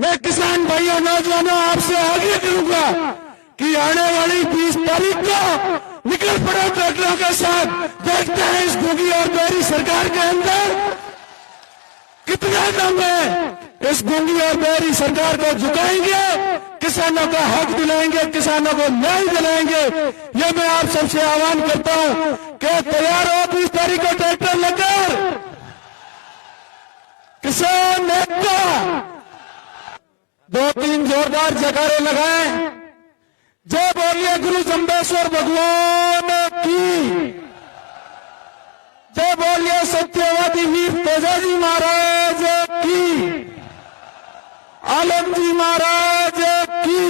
मैं किसान भाइयों नौजवानों आपसे आगे करूंगा कि आने वाली 20 तारीख को निकल पड़े ट्रैक्टरों के साथ। देखते हैं इस घुगी और बेरी सरकार के अंदर कितना दम है। इस घुगी और बेरी सरकार को झुकाएंगे, किसानों का हक दिलाएंगे, किसानों को न्याय दिलाएंगे। ये मैं आप सबसे आह्वान करता हूं कि तैयार हो 20 तारीख को ट्रैक्टर लेकर किसान एकता 2-3 जोरदार जयकारे लगाएं। जय बोलिए गुरु जम्बेश्वर भगवान की, जय बोलिए सत्यवादी वीर तेजाजी महाराज की, आलम जी महाराज की।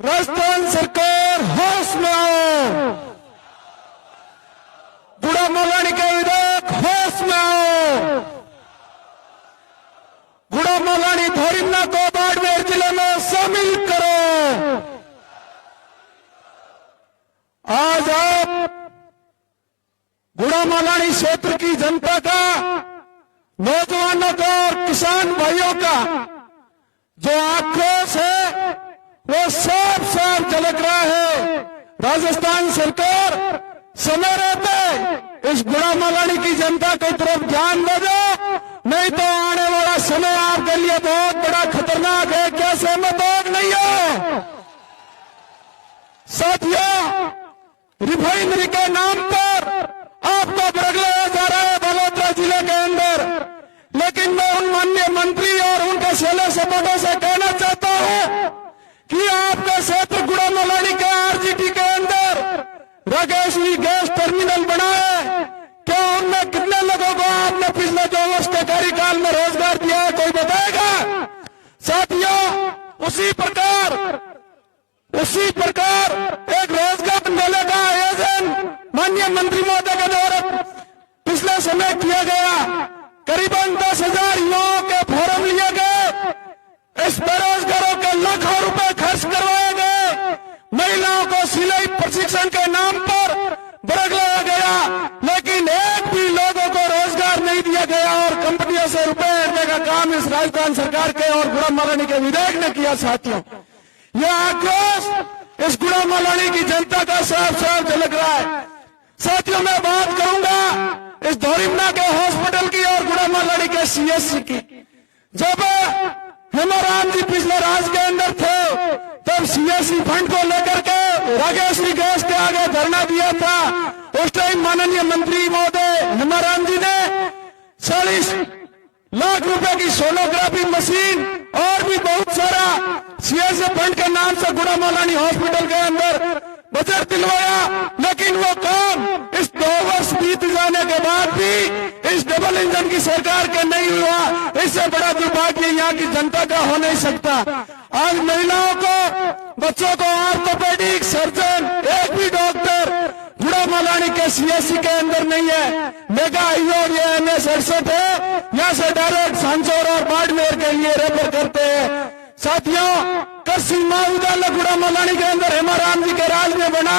राजस्थान सरकार होश में आओ, बुढ़ा मौलानी के विधेयक होश में आओ। बुढ़ा मौलानी धोरिमना को बाड़मेर जिले में शामिल करो। आज आप बुढ़ा मौलानी क्षेत्र की जनता का, नौजवानों का और किसान भाइयों का जो आक्रोश है वो साफ साफ झलक रहा है। राजस्थान सरकार समय रहते इस बुढ़ा मौलानी की जनता की तरफ ध्यान दे दो, नहीं तो आने वाला समय आपके लिए बहुत बड़ा खतरनाक है। क्या सहमत हो नहीं हो? साथियों, रिफाइनरी के नाम पर आपको बरगलाया जा रहा है बलोत्रा जिले के अंदर, लेकिन मैं उन माननीय मंत्री और उनके सेले सपोर्टों से कहना चाहता हूं कि आपका क्षेत्र गुड़ा मौलानी के आरजीटी के अंदर रागेश्वरी गैस टर्मिनल बना है। क्या उनमें कितने लोगों को आपने पिछले 2 वर्ष के कार्यकाल में रोजगार दिया है, कोई बताएगा? साथियों, उसी प्रकार एक रोजगार मेले का आयोजन माननीय मंत्री महोदय के द्वारा पिछले समय किया गया। करीबन 10,000 युवाओं के फॉर्म लिए गए। इस बेरोजगारों के लाखों रुपए खर्च करवाए गए। महिलाओं को सिलाई प्रशिक्षण के नाम पर बरगलाया गया, लेकिन एक भी लोगों को रोजगार नहीं दिया गया और कंपनियों से रुपए लेने का काम इस राजस्थान सरकार के और गुड़ा मौलानी के विधेयक ने किया। साथियों, यह आक्रोश इस गुड़ा मौलानी की जनता का साफ साफ झलक रहा है। साथियों, मैं बात करूंगा इस धोरिमना के हॉस्पिटल की और गुड़ा मौलानी के सीएससी की। जब हेमाराम जी पिछले राज के अंदर थे तब सीएससी फंड को लेकर के रागेश्वरी गैस के आगे धरना दिया था। उस टाइम माननीय मंत्री महोदय हेमाराम जी ने 40 लाख रुपए की सोनोग्राफी मशीन और भी बहुत सारा सीएससी फंड के नाम से गुड़ा मौलानी हॉस्पिटल के अंदर बजट दिलवाया, लेकिन वो काम इस 2 वर्ष बीत जाने के बाद भी इस डबल इंजन की सरकार के नहीं हुआ। इससे बड़ा दुर्भाग्य यहाँ की जनता का हो नहीं सकता। आज महिलाओं को, बच्चों को ऑर्थोपेडिक सर्जन, एक भी डॉक्टर गुड़ा मौलानी के सीएससी के अंदर नहीं है। मेगा हाईवे ये NH 68 है, यहाँ से डायरेक्ट सांचौर और बाड़मेर के लिए रेफर करते हैं। साथियों, कृषि महाविद्यालय गुड़ा मौलानी के अंदर हेमाराम जी के राज में बना,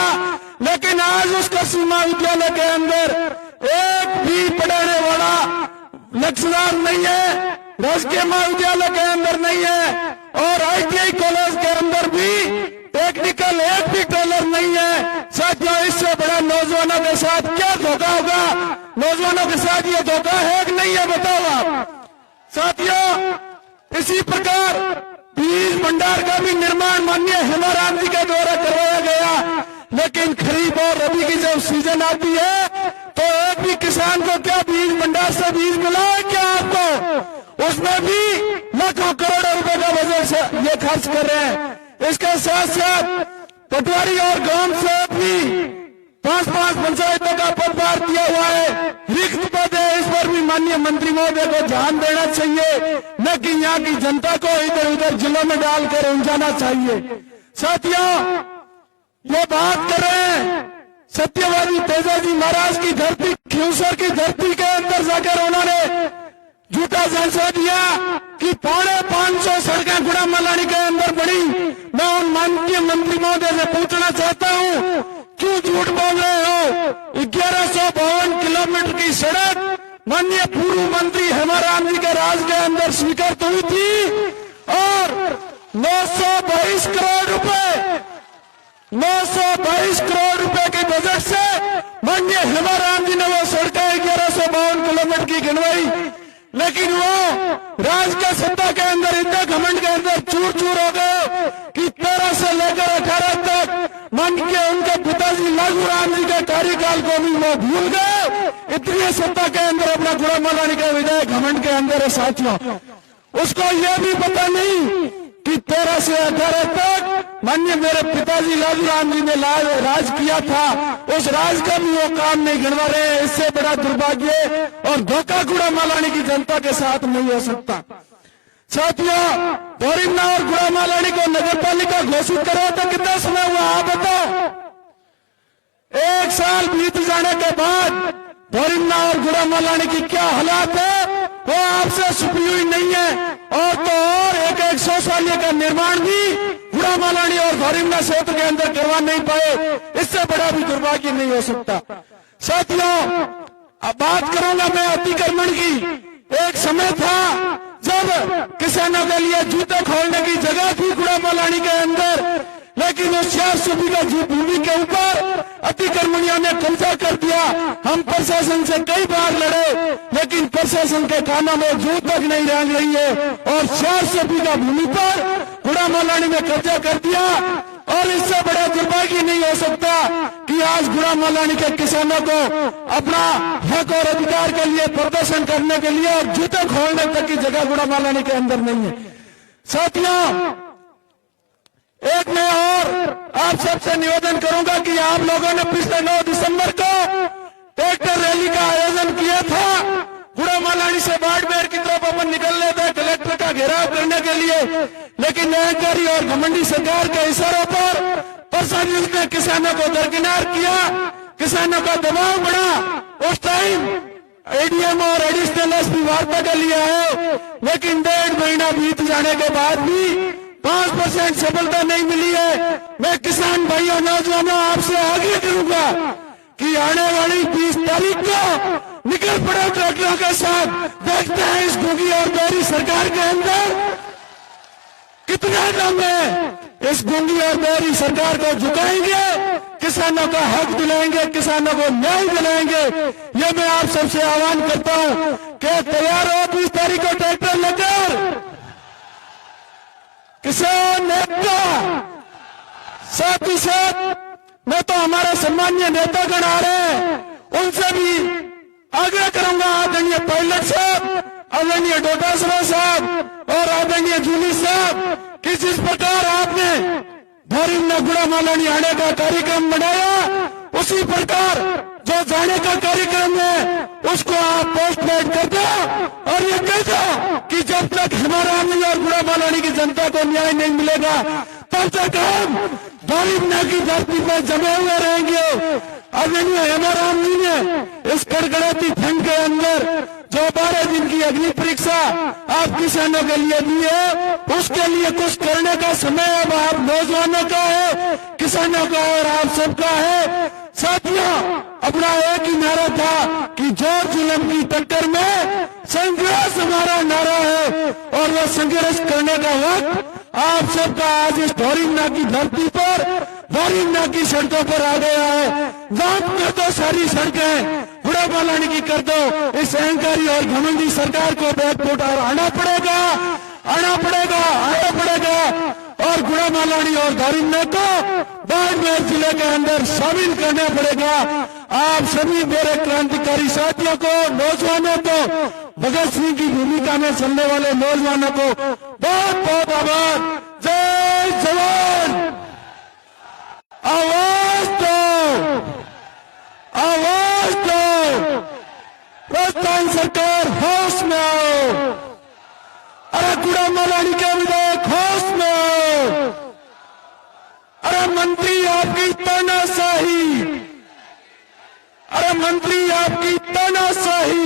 लेकिन आज उस कृषि महाविद्यालय के अंदर एक भी पढ़ाने वाला लेक्चरर नहीं है। राजकीय महाविद्यालय के अंदर नहीं है और ITI कॉलेज के अंदर भी टेक्निकल एक भी ट्रेलर नहीं है। साथियों, इससे बड़ा नौजवानों के साथ क्या धोखा होगा? नौजवानों के साथ ये धोखा है कि नहीं है, बताओ आप। साथियों, इसी प्रकार बीज भंडार का भी निर्माण माननीय हेमाराम जी के द्वारा करवाया गया, लेकिन खरीफ और रबी की जब सीजन आती है तो एक भी किसान को क्या बीज भंडार से बीज मिला है क्या आपको? उसमें भी लाखों करोड़ों रुपए का बजट से ये खर्च कर रहे हैं। इसके साथ साथ पटवारी और गांव से भी 5-5 पंचायतों का पदभार दिया हुआ है, रिक्त पद है। इस पर भी माननीय मंत्री महोदय को ध्यान देना चाहिए, न कि यहाँ की जनता को इधर उधर जिलों में डालकर उलझाना चाहिए। साथियों, ये बात कर रहे हैं सत्यवादी तेजाजी महाराज की धरती, खियूसर की धरती के अंदर जाकर उन्होंने झूठा संशय दिया कि 550 सड़कें गुड़ा मौलानी के अंदर बनी। मैं उन माननीय मंत्री महोदय से पूछना चाहता हूं, क्यों झूठ बोल रहे हो? 1152 किलोमीटर की सड़क माननीय पूर्व मंत्री हेमाराम जी के राज के अंदर स्वीकृत हुई थी और 922 करोड़ रुपए 922 करोड़ रुपए के बजट से माननीय हेमाराम जी ने वो सड़कें 1152 किलोमीटर की गिनवाई, लेकिन वो राज के सत्ता के अंदर इतने घमंड के अंदर चूर चूर हो गए कि 13 से लेकर 18 तक मान के उनके पिताजी लालू राम जी के कार्यकाल को भी वो भूल गए। इतनी सत्ता के अंदर अपना गुड़ा मलानी का विधायक घमंड के अंदर है साथियों। उसको यह भी पता नहीं कि 13 से 18 तक माननीय मेरे पिताजी लालू राम जी ने राज किया था, उस राज का भी वो काम नहीं गिनवा रहे। इससे बड़ा दुर्भाग्य और धोखा गुड़ा मालानी की जनता के साथ नहीं हो सकता। साथियों, बोरिमना और गुड़ा मालानी को नगर पालिका घोषित करो तो कितना समय हुआ आप बताओ। 1 साल बीत जाने के बाद बोरिमना और गुड़ा मालानी की क्या हालात है वो आपसे छुपी हुई नहीं है। और तो और एक 100 साल का निर्माण भी गुड़ा मालानी और बोरिमना क्षेत्र के अंदर करवा नहीं पाए। इससे बड़ा भी दुर्भाग्य नहीं हो सकता। साथियों, अब बात करूंगा मैं अतिक्रमण की। एक समय था जब किसानों के लिए जूते खोलने की जगह थी गुड़ा मालानी के अंदर, लेकिन उस 400 बीघा भूमि के ऊपर अतिक्रमणियों ने कब्जा कर दिया। हम प्रशासन से कई बार लड़े, लेकिन प्रशासन के कानों में जूं तक नहीं रह रही है और 400 बीघा भूमि पर गुड़ा मालानी ने कब्जा कर दिया। और इससे बड़ा दुर्भाग्य नहीं हो सकता कि आज गुड़ा मालानी के किसानों को अपना हक और अधिकार के लिए प्रदर्शन करने के लिए और जूते खोलने तक की जगह गुड़ा मालानी के अंदर नहीं है। साथियों, एक मैं और आप सबसे निवेदन करूंगा कि आप लोगों ने पिछले 9 दिसंबर को ट्रैक्टर रैली का आयोजन किया था। गुड़ा मालानी से बाड़मेर की तरफ अपन निकल रहे थे कलेक्टर का घेराव करने के लिए, लेकिन न्यायकारी और घमंडी सरकार के इशारों पर प्रशासन ने किसानों को दरकिनार किया, किसानों का दबाव बढ़ा। उस टाइम एडीएम और एडिशनल एसपी वार्ता के लिए आए, लेकिन 1.5 महीना बीत जाने के बाद भी 5% सफलता नहीं मिली है। मैं किसान भाइयों नौजवानों आपसे आगे करूंगा कि आने वाली 20 तारीख को निकल पड़े ट्रैक्टरों के साथ, देखते हैं इस घुगी और बेरी सरकार के अंदर कितना दम है। इस घुगी और बेरी सरकार को झुकाएंगे, किसानों का हक दिलाएंगे, किसानों को न्याय दिलाएंगे। ये मैं आप सबसे आह्वान करता हूं कि तैयार हो 20 तारीख को ट्रैक्टर लेकर किसान नेता। साथ ही साथ मैं तो हमारे सम्मानीय नेतागण आ रहे हैं, उनसे भी आग्रह करूंगा, आदरणीय पायलट साहब, आदरणीय डोटासरा साहब और आदरणीय जूली साहब, कि जिस प्रकार आपने बोरिमना गुड़ा मालानी आने का कार्यक्रम बनाया, उसी प्रकार जो जाने का कार्यक्रम है उसको आप पोस्टपोन कर दो और ये कह दो कि जब तक हेमाराम जी और गुड़ा मालानी की जनता को न्याय नहीं मिलेगा तब तक हम बोरिमना की धरती पर जमे हुए रहेंगे। आदरणीय हेमाराम जी ने इस कड़कड़ाती ठंड के अंदर जो 12 दिन की अग्नि परीक्षा आप किसानों के लिए दी है, उसके लिए कुछ करने का समय अब आप नौजवानों का है, किसानों का और आप सबका है। साथियों, अपना एक ही नारा था कि जोर जुल्म की टक्कर में संघर्ष हमारा नारा है और वह संघर्ष करने का वक्त आप सबका आज इस बोरिमना की धरती पर, बोरिमना की सड़कों पर आ गया है। जाम कर दो सारी सड़कें, गुड़ा मालानी की कर दो। इस अहंकारी और घमंडी सरकार को बैकफुट और आना पड़ेगा, आना पड़ेगा, आना पड़ेगा और गुड़ा मालानी और बोरिमना को बाड़मेर जिले के अंदर शामिल करना पड़ेगा। आप सभी मेरे क्रांतिकारी साथियों को, नौजवानों को, भगत सिंह की भूमिका में चलने वाले नौजवानों को बहुत बहुत आभार। जय जवान, आवाज दो, आवाज दो, राजस्थान सरकार होश में आओ। अरे गुड़ा मालानी के विधायक होश में आओ। अरे मंत्री आपकी तानाशाही, अरे मंत्री आपकी तानाशाही